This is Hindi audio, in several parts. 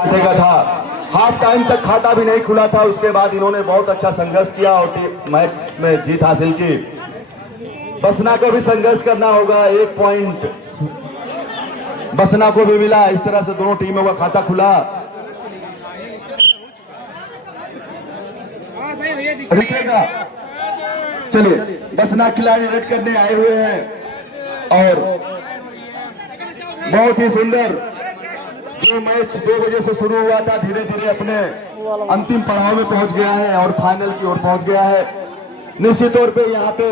का था। हाफ टाइम तक खाता भी नहीं खुला था। उसके बाद इन्होंने बहुत अच्छा संघर्ष किया और मैच में जीत हासिल की। बसना को भी संघर्ष करना होगा। 1 पॉइंट बसना को भी मिला। इस तरह से दोनों टीमों का खाता खुला। दिखेगा। चलिए, बसना खिलाड़ी रेड करने आए हुए हैं और बहुत ही सुंदर जो मैच 2 बजे से शुरू हुआ था धीरे धीरे अपने अंतिम पड़ाव में पहुंच गया है और फाइनल की ओर पहुंच गया है। निश्चित तौर पे यहाँ पे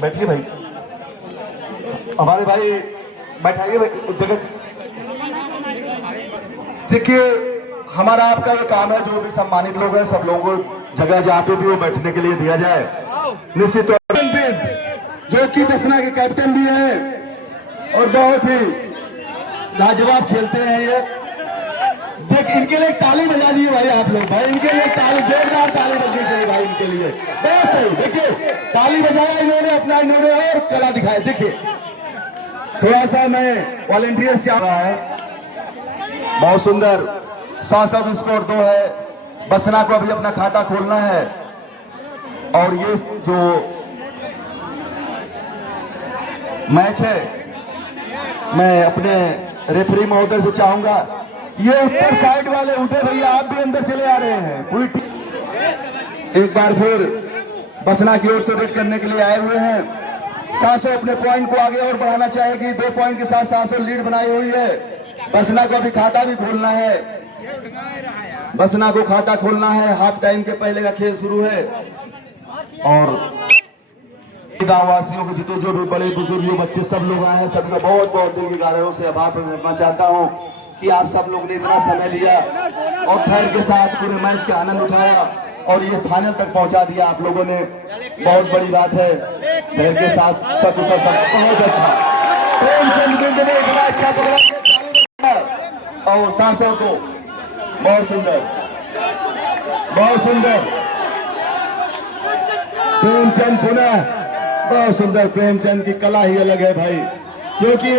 बैठिए भाई, हमारे भाई बैठाइए जगह। देखिए, हमारा आपका ये काम है, जो भी सम्मानित लोग हैं सब लोगों को जगह जहाँ पे भी वो बैठने के लिए दिया जाए। निश्चित तौर पर जो कि बसना के कैप्टन भी हैं और बहुत ही लाजवाब खेलते हैं ये। देख, इनके लिए ताली बजा दिए भाई आप लोग। भाई इनके लिए ताली, जोरदार ताली बजनी चाहिए भाई इनके लिए। बहुत सही। देखिए, ताली बजाया इन्होंने, अपना इन्होंने और कला दिखाया। देखिए, थोड़ा सा मैं वॉलेंटियर से आ रहा है। बहुत सुंदर 7 स्कोर 2 है। बसना को अभी अपना खाता खोलना है और ये जो मैच है, मैं अपने रेफरी महोदय से चाहूंगा, ये उत्तर साइड वाले उठे भैया, आप भी अंदर चले आ रहे हैं। पूरी टीम एक बार फिर बसना की ओर से रेड करने के लिए आए हुए हैं। 700 अपने पॉइंट को आगे और बढ़ाना चाहेगी। 2 पॉइंट के साथ 700 लीड बनाई हुई है। बसना को अभी खाता भी खोलना है। बसना को खाता खोलना है। हाफ टाइम के पहले का खेल शुरू है और गाँव वासियों को जितने जो भी बड़े बुजुर्ग बच्चे सब लोग आए हैं, सबका बहुत बहुत दिल की गहराइयों से आभार प्रकट करना चाहता हूं कि आप सब लोग ने इतना समय लिया और खैर के साथ पूरे मैच का आनंद उठाया और ये फाइनल तक पहुंचा दिया आप लोगों ने। बहुत बड़ी बात है। खैर के साथ सचुसर बहुत अच्छा ने इतना अच्छा पकड़ा और 700 को बहुत सुंदर, बहुत सुंदर प्रेमचंद पुनः, बहुत सुंदर। प्रेमचंद की कला ही अलग है भाई, क्योंकि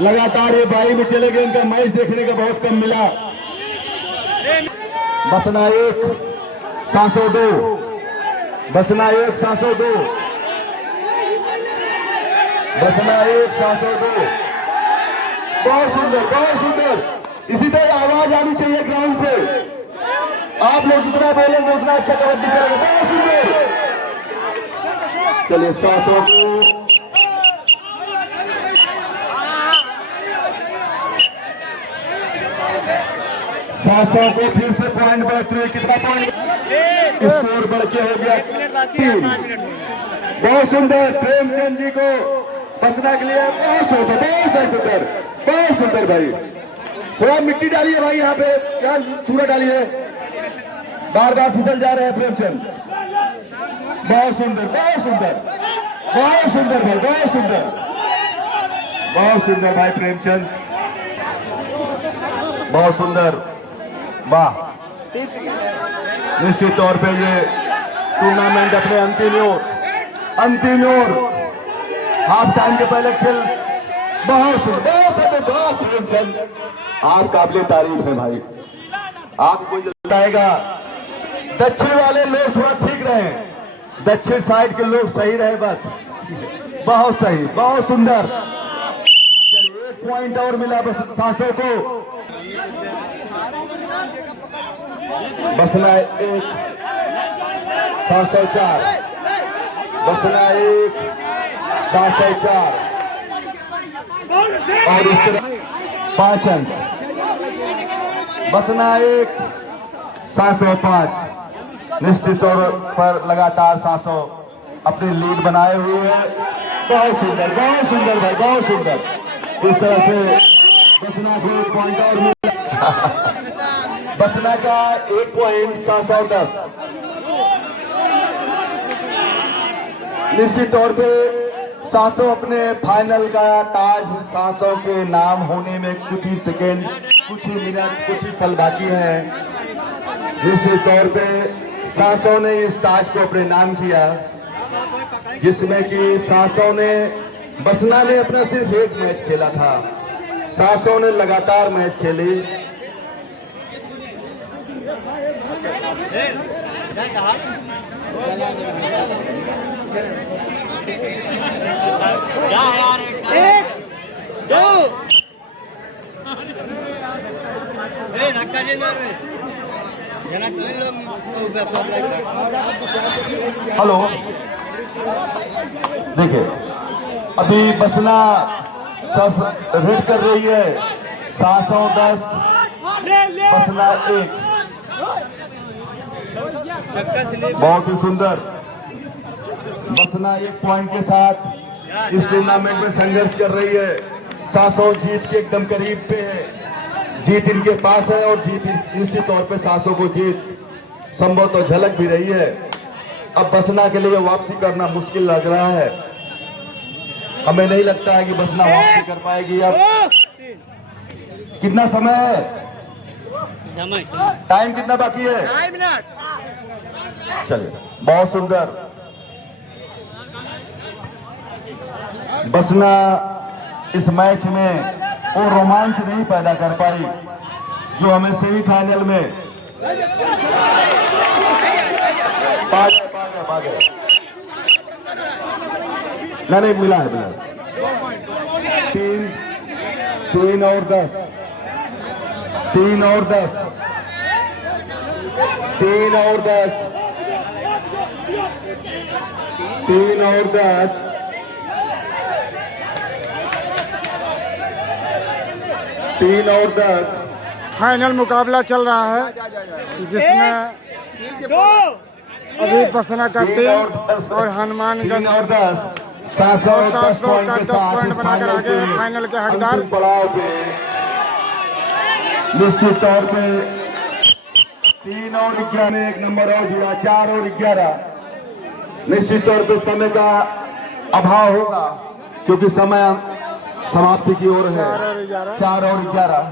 लगातार ये बाई में चले गए। इनका मैच देखने का बहुत कम मिला। बसना 1 702, बसना 1 702, बसना 1 702। बहुत सुंदर, बहुत सुंदर। इसी तरह आवाज आनी चाहिए ग्राउंड से। आप लोग जितना बोलेंगे उतना अच्छा कबड्डी चलेगा। बहुत सुंदर। चलिए, 700 को 700 को फिर से पॉइंट बढ़ते हुए कितना पॉइंट स्कोर बढ़ के हो गया 3। बहुत सुंदर। प्रेमचंद जी को बसना के लिए बहुत सुंदर, बहुत सुंदर, बहुत सुंदर भाई। थोड़ा मिट्टी डालिए भाई, यहाँ पे क्या सूरज डालिए, बार बार फिसल जा रहे हैं प्रेमचंद। बहुत सुंदर, बहुत सुंदर, बहुत सुंदर भाई, बहुत सुंदर, बहुत सुंदर भाई प्रेमचंद, बहुत सुंदर। वाह। निश्चित तौर पे ये टूर्नामेंट अपने अंतिम ओर हाफ टाइम के पहले खेल बहुत सुंदर, बहुत प्रेमचंद, आप काबिले तारीफ है भाई। आपको बताएगा दक्षिण वाले लोग थोड़ा ठीक रहे, दक्षिण साइड के लोग सही रहे बस। बहुत सही, बहुत सुंदर। चलिए, 1 पॉइंट और मिला बस 700 को। बसना 1 704, बसना 1 704 और इस तरह 5 अंक। बसना 1 705। निश्चित तौर पर लगातार 700 अपनी लीड बनाए हुए हैं। बहुत सुंदर, बहुत सुंदर भाई, बहुत सुंदर। इस तरह से बसना को 1 पॉइंट और मिला। बसना का 1 पॉइंट 710। निश्चित तौर पे 700 अपने फाइनल का ताज 700 के नाम होने में कुछ ही सेकेंड, कुछ ही मिनट, कुछ ही पल बाकी है। निश्चित तौर पे 700 ने इस ताज को अपने नाम किया, जिसमें कि 700 ने, बसना ने अपना सिर्फ 1 मैच खेला था। सासों ने लगातार मैच खेली। हेलो, देखिए अभी बसना रेड कर रही है। 710 बसना 1। बहुत ही सुंदर बसना 1 पॉइंट के साथ इस टूर्नामेंट में संघर्ष कर रही है। 700 जीत के एकदम करीब पे है। जीत इनके पास है और जीत निश्चित तौर पे 700 को जीत संभव तो झलक भी रही है। अब बसना के लिए वापसी करना मुश्किल लग रहा है। हमें नहीं लगता है कि बसना वापसी कर पाएगी। अब कितना समय है? टाइम कितना बाकी है? 5 मिनट। चलिए, बहुत सुंदर बसना इस मैच में वो रोमांच नहीं पैदा कर पाई जो हमें सेमीफाइनल में नहीं मिला है। 3 और 10 3 और 10 3 और 10 3 और 10 3 और 10 फाइनल मुकाबला चल रहा है जिसमें अभी बसना का 3 और हनुमानगंज 700 का 10 पॉइंट बनाकर आगे है फाइनल के हकदार। निश्चित तौर पे 3 और 11 में 1 नंबर और जुड़ा। 4 और 11 निश्चित तौर पे समय का अभाव होगा क्योंकि समय समाप्ति की ओर है। 4 और 11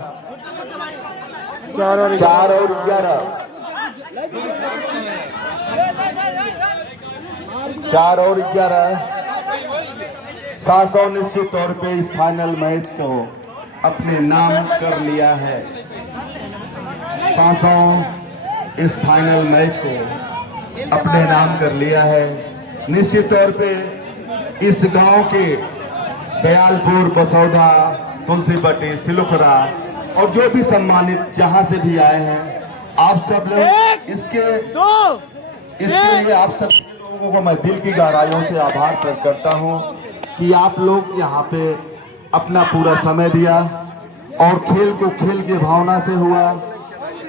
4 और 11 700 निश्चित तौर पे इस फाइनल मैच को अपने नाम कर लिया है। 700 इस फाइनल मैच को अपने नाम कर लिया है। निश्चित तौर पे इस गांव के दयालपुर, बसौदा, तुलसीपट्टी, सिलुखरा और जो भी सम्मानित जहां से भी आए हैं, आप सब लोग इसके लिए आप सब लोगों को मैं दिल की गहराइयों से आभार प्रकट करता हूं कि आप लोग यहाँ पे अपना पूरा समय दिया और खेल को खेल की भावना से हुआ।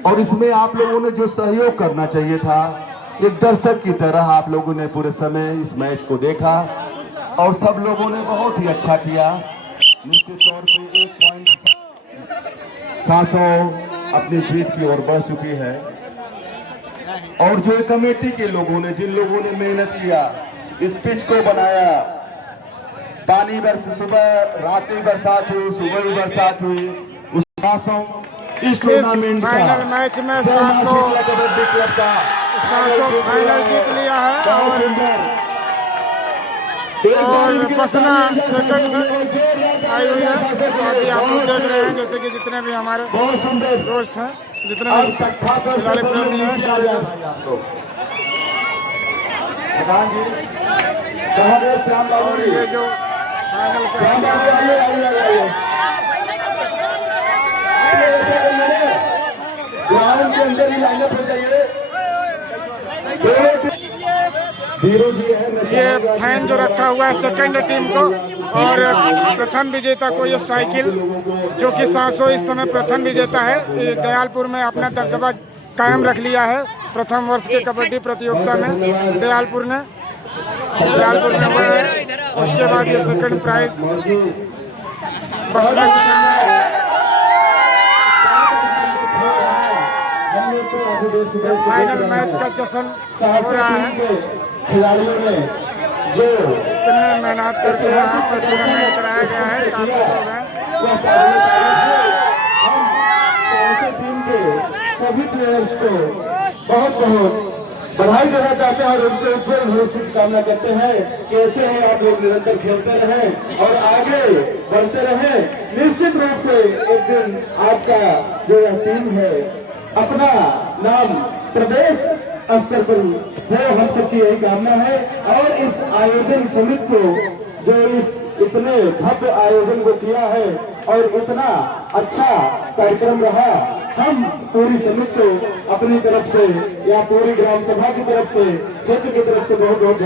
और इसमें आप लोगों ने जो सहयोग करना चाहिए था, एक दर्शक की तरह आप लोगों ने पूरे समय इस मैच को देखा और सब लोगों ने बहुत ही अच्छा किया। निश्चित तौर पे 1 पॉइंट 700 अपनी जीत की ओर बढ़ चुकी है। और जो कमेटी के लोगों ने, जिन लोगों ने मेहनत किया, इस पिच को बनाया, पानी सुबह रात में बरसात हुई, सुबह भी बरसात हुई, उस 700 इस टूर्नामेंट फाइनल मैच में 700 फाइनल जीत लिया है और बसना सेकंड में आई हुई है। तो अभी आप लोग देख रहे हैं जैसे कि जितने भी हमारे दोस्त हैं, जितने भी खिलाड़ी प्रेमी हैं, और ये जो फाइनल ग्राउंड के अंदर ही लाइनअप हो जाइए। ये फैन जो रखा हुआ है सेकंड टीम को और प्रथम विजेता को ये साइकिल जो कि 700 इस समय प्रथम विजेता है। ये दयालपुर में अपना दबदबा कायम रख लिया है। प्रथम वर्ष के कबड्डी प्रतियोगिता में दयालपुर ने उसके बाद ये सेकंड प्राइज फाइनल मैच का जश्न हो रहा है। खिलाड़ियों ने जो कितने मेहनत करके यहाँ पर टूर्नामेंट कराया गया है, काफी लोग हैं। टीम के सभी प्लेयर्स को बहुत बहुत बधाई देना चाहते हैं और उनके उज्जवल भविष्य की कामना करते हैं कि ऐसे ही आप लोग निरंतर खेलते रहें और आगे बढ़ते रहें। निश्चित रूप से एक दिन आपका जो यह टीम है अपना नाम प्रदेश स्तर पर हो, हम सबकी यही कामना है। और इस आयोजन समिति को जो इस इतने भव्य आयोजन को किया है और इतना अच्छा कार्यक्रम रहा, हम पूरी समिति को अपनी तरफ से या पूरी ग्राम सभा की तरफ से, क्षेत्र की तरफ से बहुत बहुत